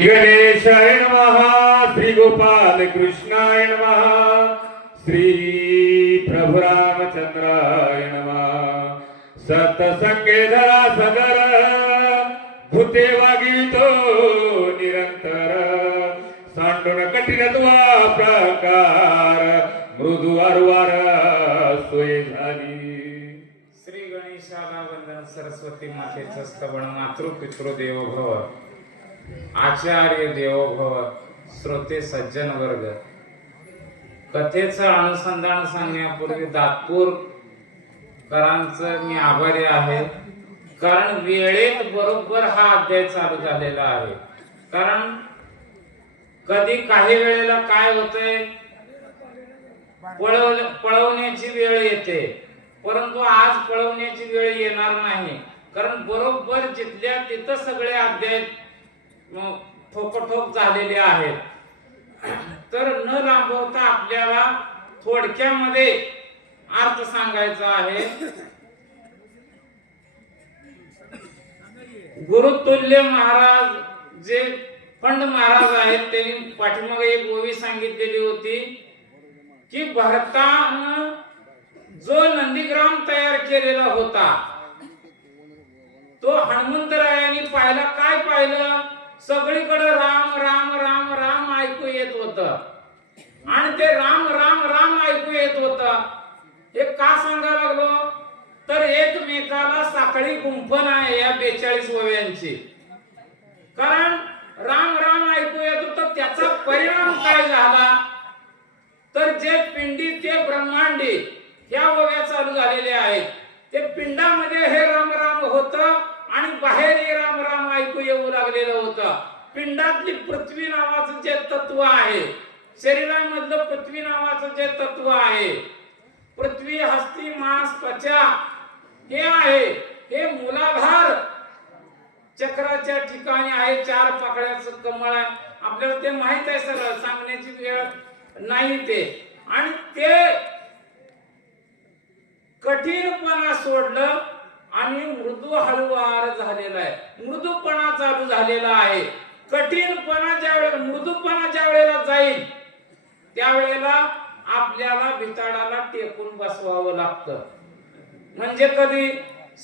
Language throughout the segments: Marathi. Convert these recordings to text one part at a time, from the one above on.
गणेशाय नमः, श्री गोपाल कृष्णाय नमः, श्री प्रभु रामचंद्राय नमः। सतसंगेधरा सदर भूते वागितो निरंतर, सांडून कठीणत्वा प्रकार मृदू अरुवार सोय झाली। श्री गणेशाला वंदन, सरस्वती मातेचं स्तवन, मातृ पितृ देवो भव, आचार्य देवो भव, श्रोते सज्जन वर्ग। कथेचं अनुसंधान सांगण्यापूर्वी दातपूर करांचं मी आभारी आहे, कारण वेळेत बरोबर हा अध्याय चालू झालेला आहे। कारण कधी काही वेळेला काय होतंय, पळवण्याची वेळ येते, परंतु आज पळवण्याची वेळ येणार नाही, कारण बरोबर जिथल्या तिथं सगळे अध्याय ठोकठोक झालेले आहेत। तर न लांबवता आपल्याला थोडक्यामध्ये अर्थ सांगायचा आहे। गुरुतुल्य महाराज जे पंड महाराज आहेत, त्यांनी पाठीमागे एक ओवी सांगितलेली होती की भरतानं जो नंदीग्राम तयार केलेला होता तो हनुमंतरायांनी पाहिला। काय पाहिलं? सगळीकडे राम राम राम राम ऐकू येत होत, आणि ते राम राम राम ऐकू येत होत। हे का सांगायला लागलो? तर एकमेकाला साखळी गुंफण आहे या 42 ओव्यांची। कारण राम राम ऐकू येत होत, त्याचा परिणाम काय झाला? तर जे पिंडी ते ब्रह्मांडी या ओव्या चालू झालेले आहेत, ते पिंडामध्ये हे राम राम होत आणि बाहेर राम राम ऐकू येऊ लागलेलं होतं। पिंडातली पृथ्वी नावाचं जे तत्व आहे, शरीरामधलं पृथ्वी नावाचं जे तत्व आहे, पृथ्वी हस्ती मांस त्वचा हे आहे, हे मूलाधार चक्राच्या ठिकाणी आहे। 4 पाकळ्याचं कमळ आहे, आपल्याला ते माहित आहे, सगळं सांगण्याची वेळ नाही ते। आणि ते कठीणपणा सोडलं आणि मृदू हळुवार झालेला आहे, मृदूपणा चालू झालेला आहे। कठीणपणा ज्यावेळेला, मृदूपणा ज्यावेळेला जाईल त्यावेळेला आपल्याला भिताडाला टेकून बसवावं लागतं। म्हणजे कधी?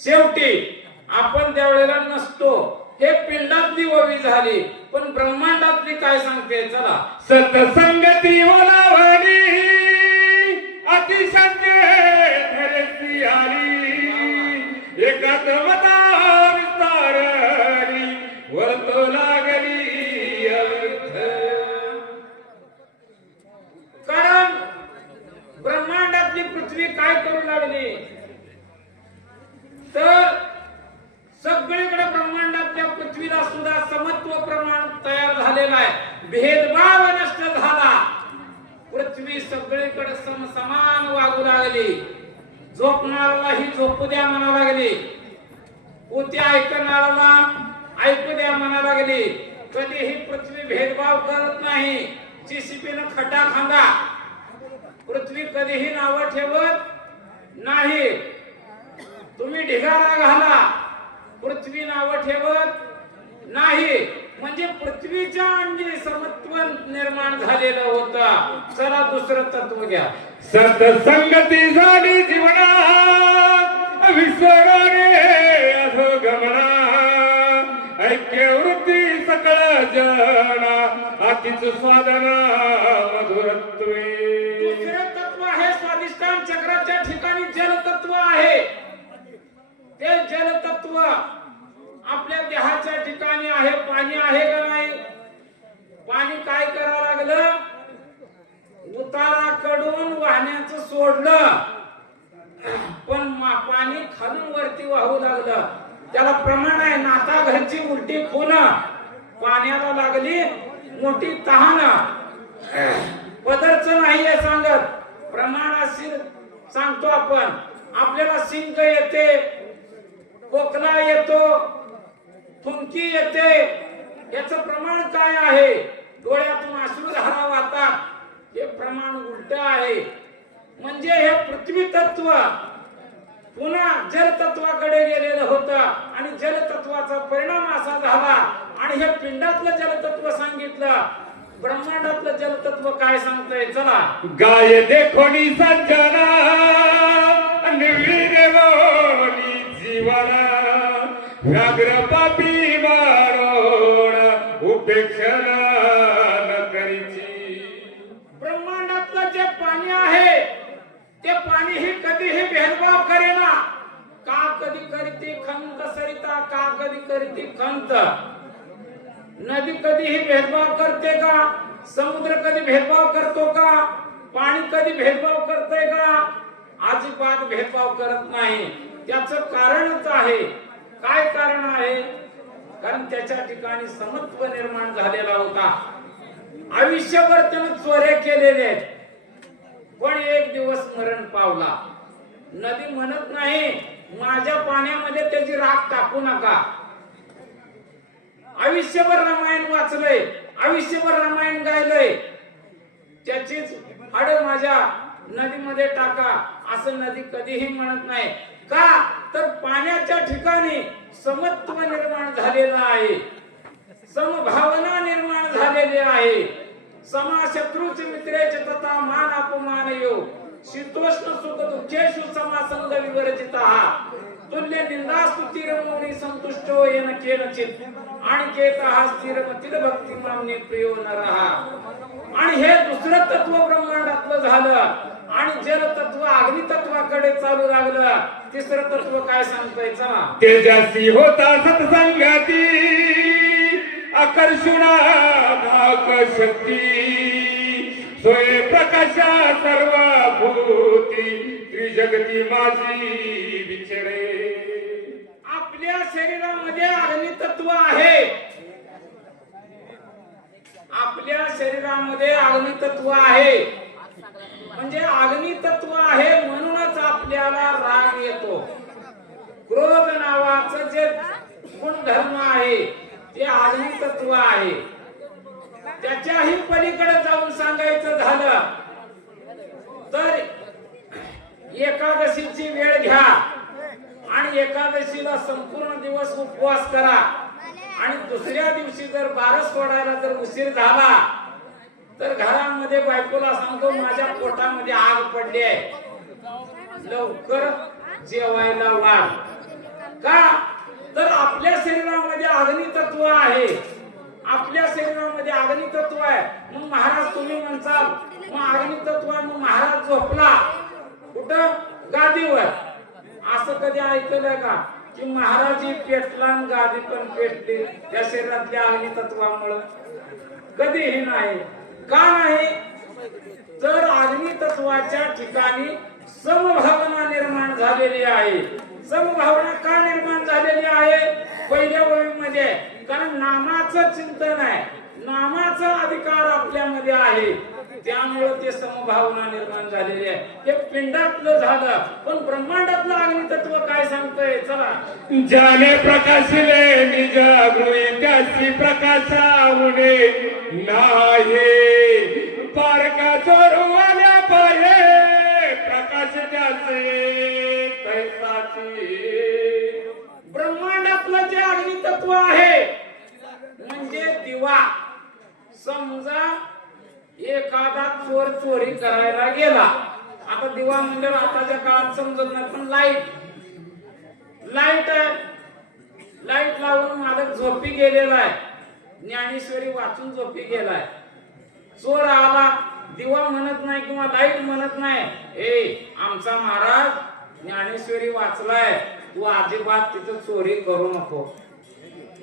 शेवटी आपण त्यावेळेला नसतो। हे पिंडातली ओवी झाली, पण ब्रह्मांडातली काय सांगते? चला। सतसंगती ओलावली अतिशय धरती आली, एकात्मता विस्तारली वरतो लागली अविर्थ। कारण ब्रह्मांडातली पृथ्वी काय करू लागली? तर सगळीकडे ब्रह्मांडातल्या पृथ्वीला सुद्धा समत्व प्रमाण तयार झालेला आहे, भेदभाव नष्ट झाला। पृथ्वी सगळीकडे समान वागू लागली, झोपणाऱ्याला ही झोपू द्या म्हणा लागली, उद्या ऐकणाऱ्याला ऐकू द्या म्हणा लागली। कधीही पृथ्वी भेदभाव करत नाही। जीसीबीनं खड्डा खांदा, पृथ्वी कधीही नावं ठेवत नाही। तुम्ही ढिगारा घाला, पृथ्वी नावं ठेवत नाही। म्हणजे पृथ्वीच्या अंगी समत्व निर्माण झालेलं होतं। चला दुसरं तत्व घ्या। सतसंगती झाली जीवना, विसरणे अधोगमना, ऐक्यवृत्ती सकळ जना, अतिच स्वादना मधुरत्वे। दुसरे तत्व आहे स्वादिष्टान चक्राच्या ठिकाणी जलतत्व आहे। ते जलतत्व आपल्या देहाच्या ठिकाणी आहे। पाणी आहे का नाही? पाणी काय करावं लागलं? उताराकडून वाहण्याचं सोडलं, पण पाणी खालून वरती वाहू लागलं। त्याला प्रमाण आहे। नाता घरची उलटी खून, पाण्याला लागली मोठी तहान। पदरच नाहीये सांगत, प्रमाणाशी सांगतो आपण। आपल्याला शिंक येते, खोकला येतो, थुंकी येते, याचं प्रमाण काय आहे? डोळ्यातून अश्रुधारा वाहतात, हे प्रमाण उलट आहे। म्हणजे हे पृथ्वी तत्व पुन्हा जल तत्वाकडे गेलेलं होतं, आणि जल तत्वाचा परिणाम असा झाला आणि हे पिंडातलं जलतत्व सांगितलं, ब्रह्मांडातलं जलतत्व काय सांगतंय चला. गाय देखोनी सज्जना निर्विरोनी जीवना व्याघ्र पापी मारोण उपेक्षणा न करीची. ब्रह्मांडातलं जे पाणी आहे ते पाणी ही कधीही भेदभाव करेना. का कधी करते खंत सरिता, का कधी करते खंत. नदी कधीही भेदभाव करते का? समुद्र कधी भेदभाव करतो का? पाणी कधी भेदभाव करते का? अजिबात भेदभाव करत नाही. त्याचं कारणच आहे. काय कारण आहे? कारण त्याच्या ठिकाणी समत्व निर्माण झालेला होता. आयुष्यभर त्यानं चोऱ्या केलेल्या आहेत, पण एक दिवस मरण पावला. नदी म्हणत नाही माझ्या पाण्यामध्ये त्याची राख टाकू नका. आयुष्यभर रामायण वाचलंय, आयुष्यभर रामायण गायलंय, त्याचीच हाडं माझ्या नदीमध्ये टाका असं नदी कधीही म्हणत नाही. का तर पाण्याच्या ठिकाणी समत्व निर्माण झालेला आहे, समभावना निर्माण झालेली आहे. समाशत्रूच मित्रेच तथा मान अपमान यो शीतोष्ण सुख दुःखेषु समासंग विवर्जितः तुल्य निंदा स्तुती रमोनी संतुष्टो येन केनचित अनिकेतः स्थिरमतिल भक्ती मामने प्रियो नरः. आणि हे दुसरं तत्व ब्रह्मांडातलं झालं. आणि जल तत्व अग्नि तत्वाकडे चालू लागलं. तिसरं तत्व काय सांगतोय चला. तेजसी होता सत्संगती आकर्षुणा धाक शक्ती सोय प्रकाशा सर्व भूती त्रिजगती माझी विचरे. आपल्या शरीरामध्ये अग्नि तत्व आहे. आपल्या शरीरामध्ये अग्नि तत्व आहे. म्हणजे अग्नि तत्व आहे म्हणूनच आपल्याला राग येतो. क्रोध नावाचं जे गुणधर्म आहे ते अग्नि तत्व आहे. त्याच्याही पलीकडे जाऊन सांगायचं झालं तर एकादशीची वेळ घ्या आणि एकादशीला संपूर्ण दिवस उपवास करा आणि दुसऱ्या दिवशी जर बारस सोडायला जर उशीर झाला तर घरामध्ये बायकोला सांगतो माझ्या पोटामध्ये आग पडली आहे, लवकर जेवायला वाढ. का तर आपल्या शरीरामध्ये अग्नि तत्व आहे. आपल्या शरीरामध्ये अग्नि तत्व आहे. मग महाराज तुम्ही म्हणसाल मग अग्नि तत्व आहे मग महाराज झोपला कुठं? गादीवर. असं कधी ऐकलंय का की महाराज ही पेटला आणि गादी पण पेटली त्या शरीरातल्या अग्नि तत्वामुळे? कधीही नाही. का नाही? तर अग्नि तत्वाच्या ठिकाणी समभावना निर्माण झालेली आहे. समभावना का निर्माण झालेली आहे? पहिल्या ओळीमध्ये कारण नामाचं चिंतन आहे, नामाचा अधिकार आपल्यामध्ये आहे, त्यामुळे ते समभावना निर्माण झालेली आहे. हे पिंडातलं झालं. पण ब्रह्मांडातलं अग्नितत्व काय सांगतंय चला. ज्याने प्रकाशिले निज गृही त्याची प्रकाशामुळे नाही पारका चोरवाल्या पाये प्रकाश त्याचे तैसाची. ब्रह्मांडातलं जे अग्नितत्व आहे म्हणजे दिवा. समजा एखादा चोर चोरी करायला गेला. आता दिवा म्हणजे आताच्या काळात समजत नाही पण लाईट आहे. लाईट लावून मालक झोपी गेलेला आहे. ज्ञानेश्वरी वाचून झोपी गेलाय. चोर आला, दिवा म्हणत नाही किंवा लाईट म्हणत नाही आमचा महाराज ज्ञानेश्वरी वाचलाय, तू अजिबात तिथं चोरी करू नको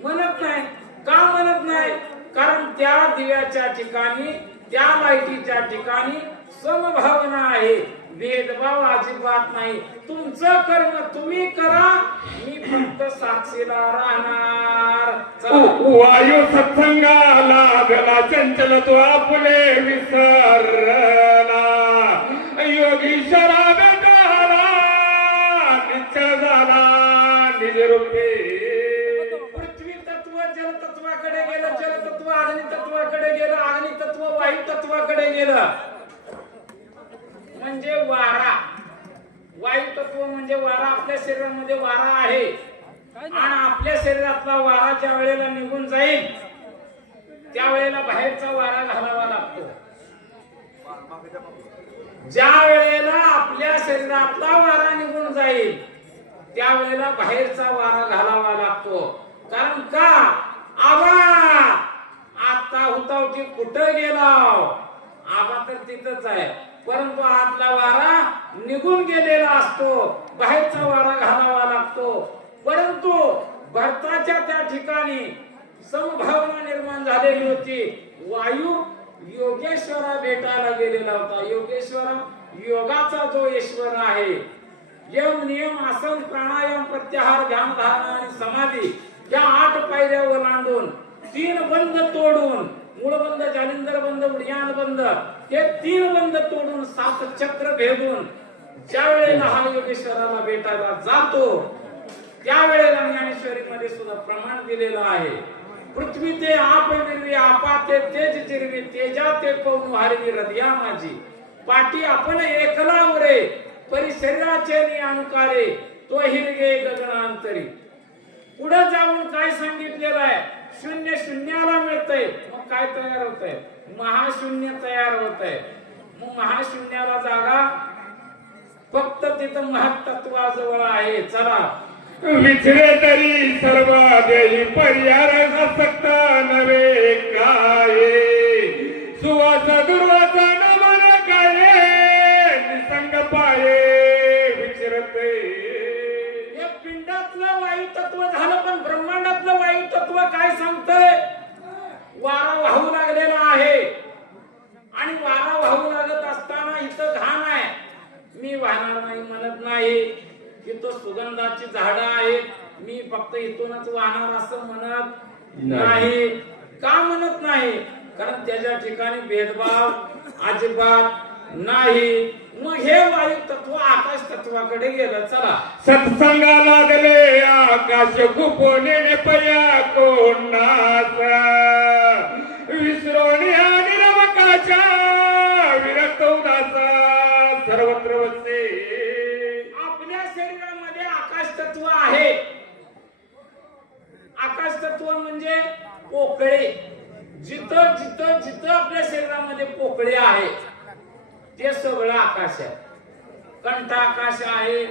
म्हणत नाही. का म्हणत नाही? कारण त्या दिव्याच्या ठिकाणी त्या लाईटीच्या ठिकाणी समभावना आहे, भेदभाव अजिबात नाही. तुमचं कर्म तुम्ही करा, मी फक्त साक्षीला राहणार. वायू सत्संगा लागला चंचल तो आपले विसरला योगीश्वरा बेटाला निश्चय झाला निज रूपे. पृथ्वी तत्व जल तत्वाकडे गेलं, जल तत्व अग्नि तत्वाकडे गेलं, अग्नि तत्व वायू तत्वाकडे गेलं. म्हणजे वारा. वायू तत्व म्हणजे वारा. आपल्या शरीरामध्ये वारा आहे. आणि आपल्या शरीरातला वारा ज्या वेळेला निघून जाईल त्यावेळेला बाहेरचा वारा घालावा लागतो. ज्या वेळेला आपल्या शरीरातला वारा निघून जाईल त्यावेळेला बाहेरचा वारा घालावा लागतो. कारण का आबा आता हुतावती कुठं गेला, आबा तर तिथंच आहे, परंतु आतला वारा निघून गेलेला असतो, बाहेरचा वारा घालावा लागतो. परंतु भरताच्या त्या ठिकाणी समभावना निर्माण झालेली होती. वायू योगेश्वरा भेटायला गेलेला होता. योगेश्वर योगाचा जो ईश्वर आहे, यम नियम आसन प्राणायाम प्रत्याहार ध्यान धारणा आणि समाधी या 8 पायऱ्या ओलांडून 3 बंद तोडून मूळबंध जालिंदर बंद उड्याण बंद हे 3 बंद तोडून 7 चक्र भेदून ज्या वेळेला हा योगेश्वराला भेटायला जातो त्यावेळेला ज्ञानेश्वरीमध्ये सुद्धा प्रमाण दिलेलं आहे. पृथ्वी ते आप निर्वी आपा ते तेज चिरवी तेजा ते पवनु हरवी हृदया माझी पाठी आपण एकला उरे परी शरीराचे नि अनुकारे तो हिरगे गगनांतरी. पुढे जाऊन काय सांगितलेलं आहे, शून्य शून्याला मिळतंय. मग काय तयार होतंय, महाशून्य तयार होतंय. मग महाशून्याला जागा फक्त तिथं महत्त्वाजवळ आहे. चला विचरे तरी सर्व देही पर्यार असक्त नवे काय सुवास दुर्वास नमन काय निसंग पाये विचरते. हे पिंडातलं वायू तत्व झालं, पण ब्रह्मांडातलं वायू तत्व काय सांगतंय, वारा वाहू लागलेला आहे आणि वारा वाहू लागत असताना इथं घाण आहे. मी वाहणार नाही म्हणत नाही, इथं सुगंधाची झाडं आहेत, मी फक्त इथूनच वाहणार असं म्हणत नाही. का म्हणत नाही, कारण त्याच्या ठिकाणी भेदभाव अजिबात नाही. मग हे वायू तत्व आकाश तत्वाकडे गेलं. चला सत्संगा लागले आकाश गुपोने पया कोणास विसरोणी आणि रवकाच्या विरक्त उदासा सर्वत्र वसते. आपल्या शरीरामध्ये आकाश तत्व आहे. आकाश तत्व म्हणजे पोकळे. जिथं जिथं जिथं आपल्या शरीरामध्ये पोकळे आहे ते सगळं आकाश आहे. कंठ आकाश आहे,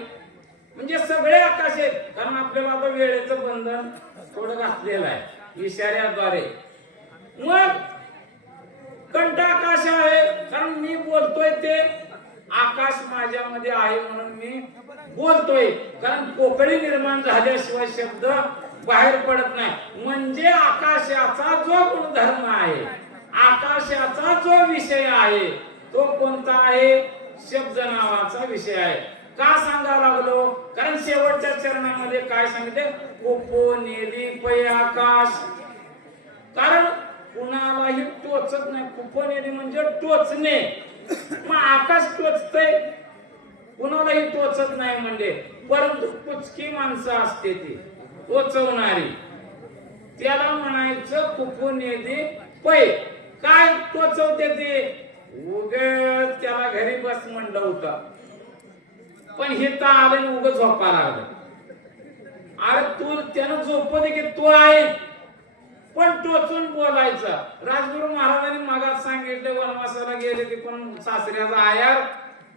म्हणजे सगळे आकाश आहेत. कारण आपल्याला आता वेळेचं बंधन थोडं घातलेलं आहे इशाऱ्याद्वारे. मग कंठ आकाश आहे कारण मी बोलतोय ते आकाश माझ्यामध्ये आहे म्हणून मी बोलतोय. कारण पोकळी निर्माण झाल्याशिवाय शब्द बाहेर पडत नाही. म्हणजे आकाशाचा जो गुणधर्म आहे, आकाशाचा जो विषय आहे तो कोणता आहे, शब्द नावाचा विषय आहे. का सांगा लागलो, कारण शेवटच्या चरणामध्ये काय सांगितले, कोपो नेली पै आकाश. कारण कुणालाही टोचत नाही. कुपो नेली म्हणजे टोचणे. मग आकाश टोचतय, कुणालाही टोचत नाही म्हणजे. परंतु कुचकी माणसं असते ती टोचवणारी, त्याला म्हणायचं कुपुनेदी पै. काय टोचवते ते, उगाच त्याला घरी बस म्हणलं होतं, पण हे तर आलं उगाच झोपा लागलं. अरे तू त्यानं झोपू दे की तू आहे, पण टोचून बोलायचं. राजगुरु महाराजांनी मागात सांगितले वनवासाला गेले ते पण सासऱ्याचा आयार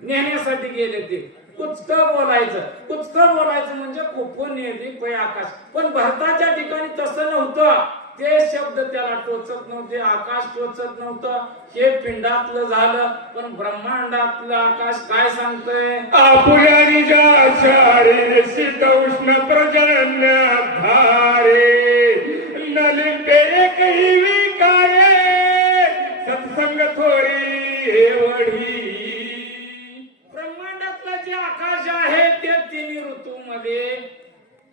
नेण्यासाठी गेले ते. कुचकं बोलायचं. कुचकं बोलायचं म्हणजे कुपून येते पै आकाश. पण भरताच्या ठिकाणी तसं नव्हतं. ते शब्द त्याला टोचत नव्हते, आकाश टोचत नव्हतं. हे पिंडातलं झालं, पण ब्रह्मांडातलं आकाश काय सांगतंय, आपुल्या निजा शारीर शीत उष्ण प्रजन्य धारे नलिंबे एकही विकारे सत्संग थोरी एवढी. ब्रह्मांडातलं जे आकाश आहे ते 3 ऋतूमध्ये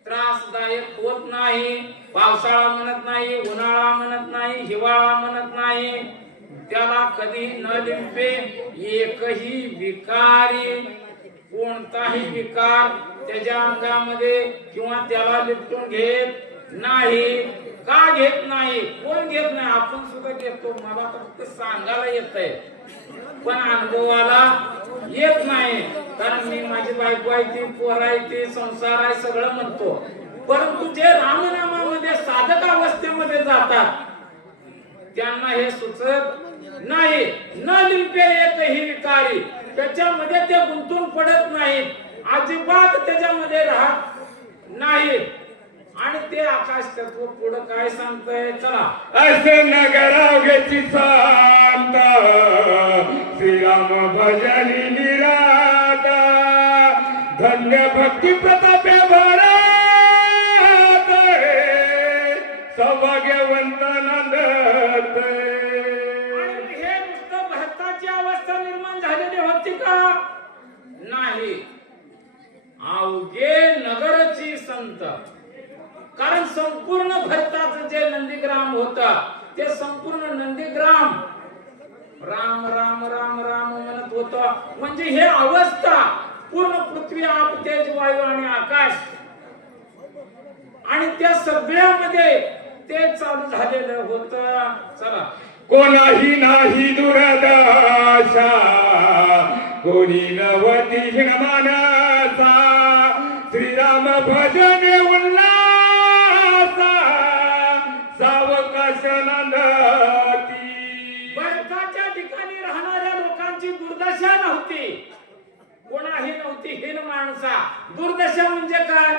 त्रासदायक होत नाही. पावसाळा म्हणत नाही, उन्हाळा म्हणत नाही, हिवाळा म्हणत नाही. त्याला कधी न लिंबे एकही विकारी, कोणताही विकार त्याच्या अंगामध्ये किंवा त्याला लिपटून घेत नाही. का घेत नाही, कोण घेत नाही, आपण सुद्धा घेतो. मला फक्त सांगायला येतंय पण अनुभवाला येत नाही. कारण मी माझी बायको आहे, ती पोर आहे, ती संसार आहे सगळं म्हणतो, परंतु जे रामनामामध्ये साधक अवस्थेमध्ये जातात त्यांना हे सुचत नाही. न लिंपे एकही विकारी, त्याच्यामध्ये ते गुंतून पडत नाहीत, अजिबात त्याच्यामध्ये राहत नाहीत. आणि ते आकाश तत्व पुढे काय सांगतंय चला. असे नगरावघेची शांत श्रीराम भजनी निराता, धन्य भक्ती प्रतापे भरत सौभाग्यवंत नंदत. आणि हे नुसतं भरताची अवस्था निर्माण झालेली होती का? नाही, अवघे नगरची संत. कारण संपूर्ण भरताचं जे नंदीग्राम होता ते संपूर्ण नंदीग्राम राम राम राम राम म्हणत होत. म्हणजे हे अवस्था पूर्ण पृथ्वी, आप, तेज, वायू आणि आकाश आणि त्या सगळ्यामध्ये ते चालू झालेलं होतं. चला. कोणाही नाही दुर्दशा, कोणी नवती हीनमानसा, श्रीराम भजने उल्हासा सावकाश नंदती. भरताच्या ठिकाणी राहणाऱ्या लोकांची दुर्दशा नव्हती, कोणाही नव्हती हीन माणसा. दुर्दशा म्हणजे काय?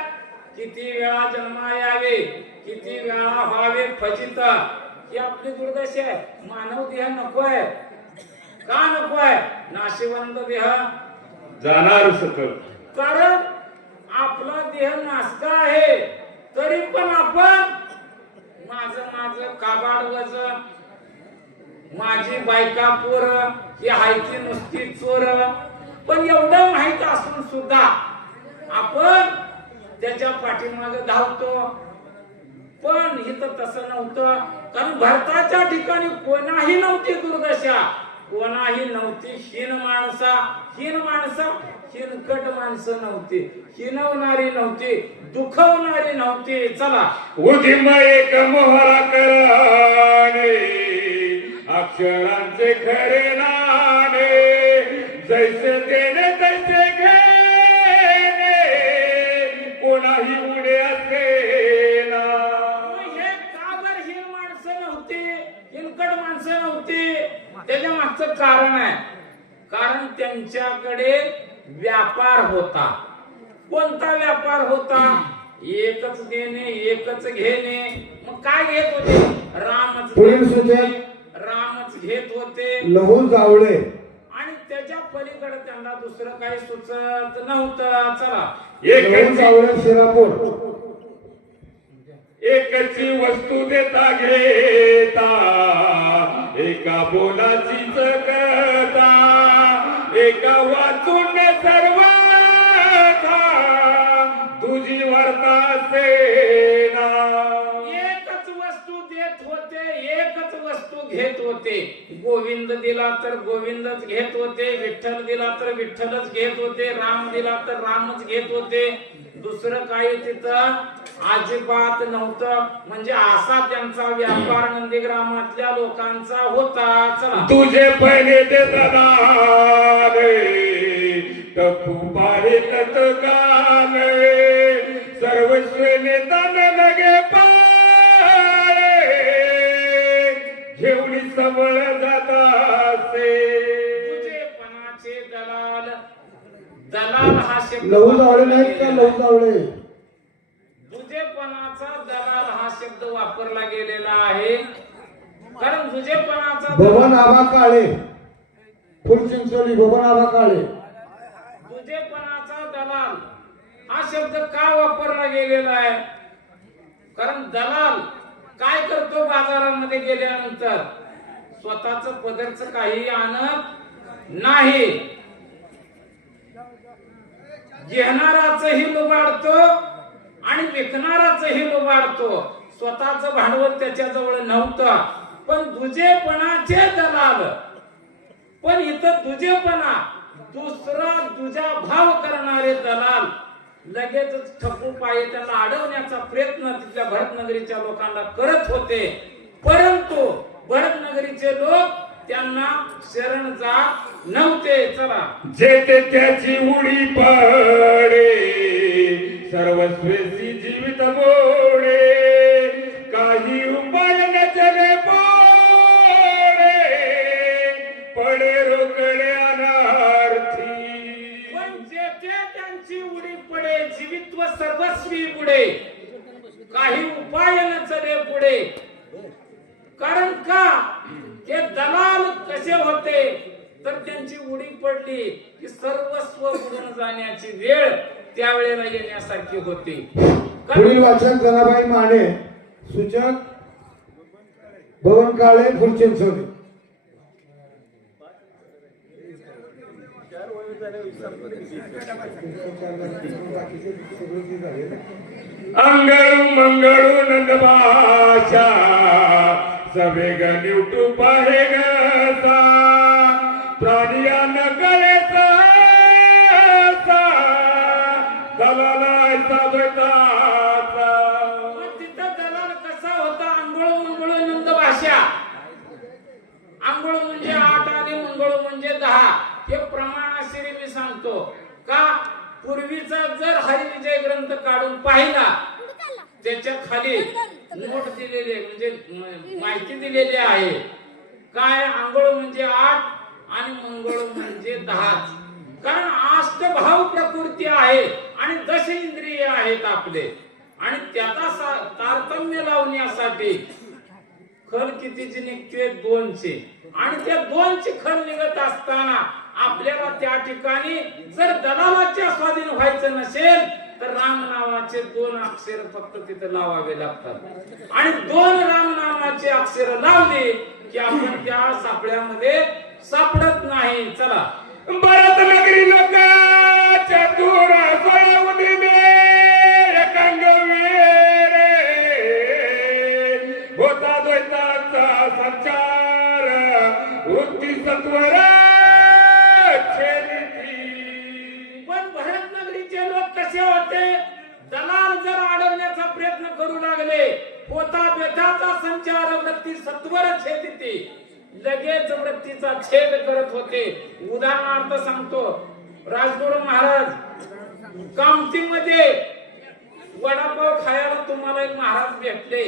किती वेळा जन्मा यावे, किती वेळा व्हावे फजित, ही आपली दुर्दशा आहे. मानव देह नकोय. का नकोय? नाशिवंत देह जाणार सकल. कारण आपला देह नासका आहे, तरी पण आपण माझं काबाड वजन, माझी बायका पोर ही हायची नुसती चोर. पण एवढं माहित असून सुद्धा आपण त्याच्या पाठीमागे धावतो. पण इथं तसं नव्हतं. कारण भरताच्या ठिकाणी कोणाही नव्हती दुर्दशा, कोणाही नव्हती हीन माणसा. हीन माणसा, हिनकट माणसं नव्हती, हिनवणारी नव्हती, दुखवणारी नव्हती. चला. उदिम एक मोहरा करणे, अक्षरांचे खरे नाणे, जैसे देणे तैसे घेणे, कोणाही उडे असेना. हे का बरं हीन माणसं नव्हती, हिनकट माणसं नव्हती? त्याच्या मागचं कारण आहे. कारण त्यांच्याकडे व्यापार होता. कोणता व्यापार होता? एकच देणे, एकच घेणे. मग काय घेत होते? रामच रामच घेत होते. लहू जावळे. आणि त्याच्या पलीकडे त्यांना दुसरं काही सुचत नव्हतं. चला. लहू जावळे शिरापूर. एकची वस्तू देता घेता, एका बोलाची करता, एका वाचून सर्व तुझी वार्ता सेना. एकच वस्तू देत होते, एकच वस्तू घेत होते. गोविंद दिला तर गोविंदच घेत होते, विठ्ठल दिला तर विठ्ठलच घेत होते, राम दिला तर रामच घेत होते. दुसरं काही तिथं अजिबात नव्हतं. म्हणजे असा त्यांचा व्यापार नंदीग्रामातल्या लोकांचा होता. चला. तुझे पहिले देतात तपू पारे तत्काल, सर्वस्व नेतान लगे पाळे, घेऊन सबळ जाता से. तुझेपणाचे दलाल. दलाल हा शब्द लहू जावळे नाहीत का? लहू जावळे. दुजेपणाचा दलाल हा शब्द वापरला गेलेला आहे. कारण दुजेपणाचा भवन आबा काळे, फुलचिंचोली. भवन आबा काळे. दुजेपणाचा दलाल हा शब्द का वापरला गेलेला आहे? कारण दलाल काय करतो? बाजारामध्ये गेल्यानंतर स्वतःच पदरच काही आणत नाही, घेणाराचही लुबाडतो आणि विकणाराचही लुबाडतो. स्वतःच भांडवल त्याच्याजवळ नव्हतं. पण दुजेपणाचे दलाल. पण इथं दुजेपणा, दुसरा दुजा भाव करणारे दलाल लगेच ठपू पाये त्यांना अडवण्याचा प्रयत्न तिथल्या भरतनगरीच्या लोकांना करत होते. परंतु भरतनगरीचे लोक त्यांना शरण जात नव्हते. चला. जेते त्याची उडी पडे, सर्वस्वेसी जीवित मोडे काही उपाय न चले पोडे पडे रोकडे अनार्थी पण जेथे त्यांची उडी पडे जीवित्व सर्वस्वी बुडे काही उपाय न चले पुढे. कारण का हे दलाल कसे होते तर त्यांची उडी पडली की सर्वस्व बुडून जाण्याची वेळ त्यावेळेला येण्यासारखी होती. पुढील वाचक जनाबाई माने, सूचक भवन काळे, फुलचिंचोली. अंगळू मंगळू नंदबाशा सवेग निवटू पाहे गसा प्राणिया नगळेचा दलाला साधताचा. मग तिथं दलाल कसा होता? अंघोळ मंगळ नंद भाषा. अंघोळ म्हणजे 8 आणि मंगळ म्हणजे 10. हे प्रमाणाशिरी मी सांगतो का पूर्वीचा जर हरिविजय ग्रंथ काढून पाहिला त्याच्या खाली नोट दिलेले म्हणजे माहिती दिलेली आहे. काय अंघोळ म्हणजे 8 आणि मंगळ म्हणजे 10. कारण अष्टभाव प्रकृती आहे आणि 10 इंद्रिय आहेत आपले आणि त्याचा तारतम्य लावण्यासाठी खल कितीची निघते? 2चे. आणि त्या 2ची खल निघत असताना आपल्याला त्या ठिकाणी जर दलालाच्या स्वाधीन व्हायचं नसेल तर राम नावाचे 2 अक्षर फक्त तिथे लावावे लागतात आणि 2 राम नावाचे अक्षर लावले की आपण त्या सापड्यामध्ये सापडत नाही. चला भरत नगरी लोकांच्या दूर सोयवतीने एकांगवीर होता द्वैताचा संचार वृत्ती सत्वर पण भरत नगरीचे लोक कसे होते? दलाल जर अडवण्याचा प्रयत्न करू लागले होता द्वैताचा संचार वृत्ती सत्वर छेदते लगेच वृत्तीचा छेद करत होते. उदाहरणार्थ सांगतो, राजगुरू महाराज कामतीमध्ये वडापाव खायला तुम्हाला एक महाराज भेटले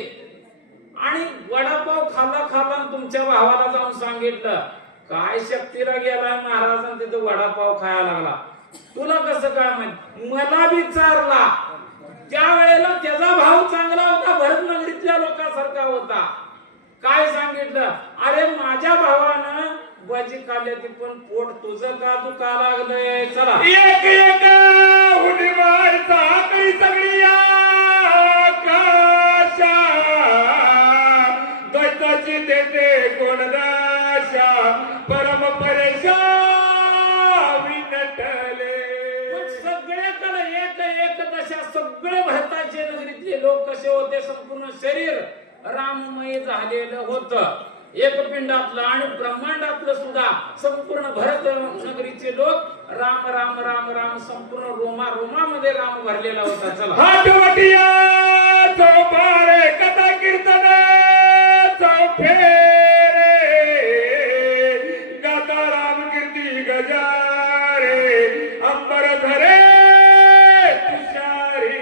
आणि वडापाव खाल्ला खाल्ला तुमच्या भावाला जाऊन सांगितलं काय शक्तीला गेला महाराजांनी तिथे वडापाव खायला लागला. तुला कसं काय माहित? मला विचारला. त्यावेळेला त्याचा भाव चांगला होता, भरत नगरीतल्या लोकांसारखा होता. काय सांगितलं? अरे माझ्या भावानं भजी खाल्ली ती पण पोट तुझं का दुखा लागलंय. चला एक एक उडी मारता काही सगळी आकाशा द्वैताची देते कोणदाशा परम परेशा विनटले. पण सगळ्याकडे एक दशा सगळे भरताचे नगरीतले लोक कसे होते? संपूर्ण शरीर राममय झालेलं होतं. एक पिंडातलं आणि ब्रह्मांडातलं सुद्धा संपूर्ण भरत नगरीचे लोक राम राम राम राम संपूर्ण रोमामध्ये राम भरलेला होता. चला हाटवटिया चौपारे कथा कीर्तन चौफेरे गाता राम कीर्ती गजारे अंबर धरे तुषारी.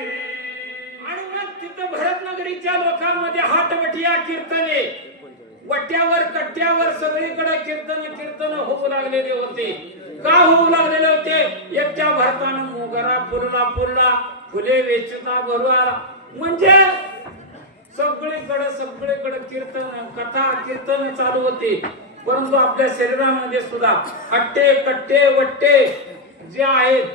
आणि मग तिथं भरत नगरीच्या लोकांमध्ये हाटवटिया कीर्तने वट्यावर कट्ट्यावर सगळीकडे कीर्तन होऊ लागलेले होते. का होऊ लागलेले होते? एकट्या भरतानं मोगरा फुलला फुले वेचता भरवा म्हणजे सगळीकडे कीर्तन चालू होते. परंतु आपल्या शरीरामध्ये सुद्धा हट्टे कट्टे वट्टे जे आहेत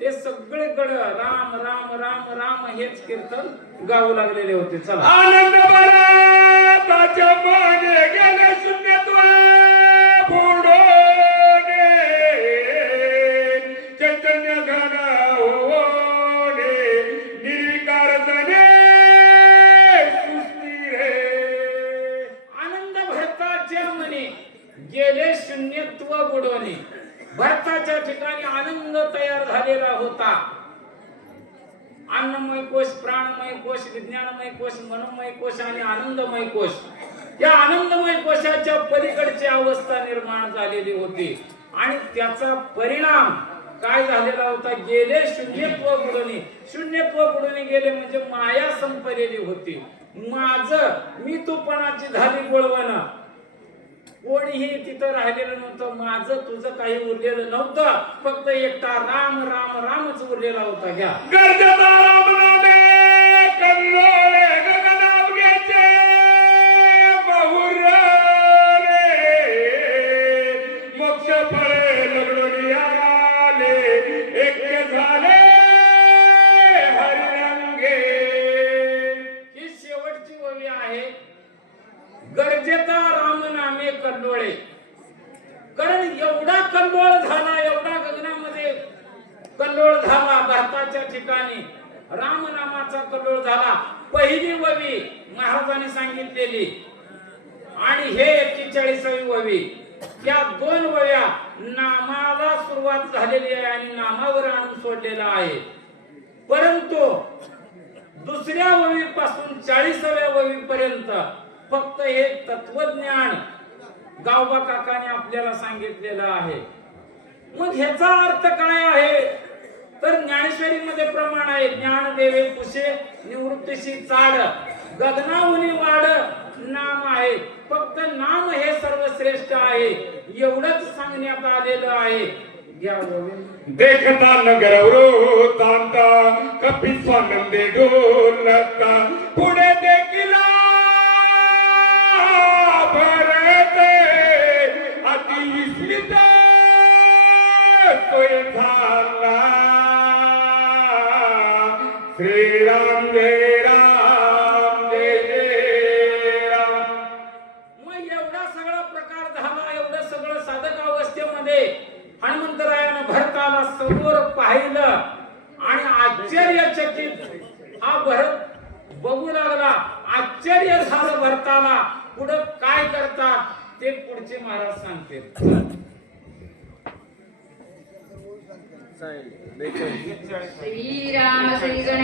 ते सगळीकडे राम राम राम राम हेच कीर्तन गाऊ लागलेले होते. चला आनंद भराताच्या माने गेले शून्यत्व बुडोने चैतन्य घन होणे निर्विकार जने सुस्थिर. आनंद भरताच्या मने गेले शून्यत्व बुडवणे. भरताच्या ठिकाणी आनंद तयार झालेला होता. अन्नमय कोश, प्राणमय कोश, विज्ञानमय कोश, मनोमय कोश आणि आनंदमय कोश. या आनंदमय कोशाच्या पलीकडची अवस्था निर्माण झालेली होती आणि त्याचा परिणाम काय झालेला होता, गेले शून्यत्व बुडून. शून्यत्व बुडून गेले म्हणजे माया संपलेली होती. माझं मी तूपणाची झाली बोलवण. कोणीही तिथं राहिलेलं नव्हतं. माझं तुझं काही उरलेलं नव्हतं. फक्त एकटा राम राम रामच उरलेला होता. घ्या गरजेचा राम नामे कल्लोळे गगनावघ्याचे बहुरे मोक्ष फळे लग्न आले ऐक्य झाले हरिरंगे. ही शेवटची ओवी आहे. गरजेचा राम नामे कल्लोळे. कारण एवढा कल्लोळ झाला, एवढा गगनामध्ये कल्लोळ झाला, भारताच्या ठिकाणी राम नामाचा कल्लोळ झाला. पहिली ओवी महाराजांनी सांगितलेली आणि हे 41वी ओवी. या दोन ओव्या नामाला सुरुवात झालेली आहे आणि नामावर आणून सोडलेला आहे. परंतु दुसऱ्या ओवीपासून 40व्या ओवीपर्यंत फक्त हे तत्वज्ञान गावबा काकाने आपल्याला सांगितलेलं आहे. मग ह्याचा अर्थ काय आहे तर ज्ञानेश्वरीमध्ये प्रमाण आहे. ज्ञान देवे पुषे निवृत्तीशी चाड गगनाहुनी वाढ नाम आहे. फक्त नाम हे सर्वश्रेष्ठ आहे एवढंच सांगण्यात आलेलं आहे. घ्या गोविंद. देखता नगरवरो तांता कपी स्वानंदे ढोलता पुढे देखील भरते अति विस्मित तोय झाला. श्रीराम जय राम जय जय राम. मग एवढा सगळा प्रकार झाला. एवढं सगळं साधक अवस्थेमध्ये हनुमंतरायानं भरताला समोर पाहिलं आणि आश्चर्यचकित हा भरत बघू लागला. आश्चर्य झालं भरताला. पुढे काय करतात ते पुढचे महाराज सांगते. श्रीराम श्री गणेश.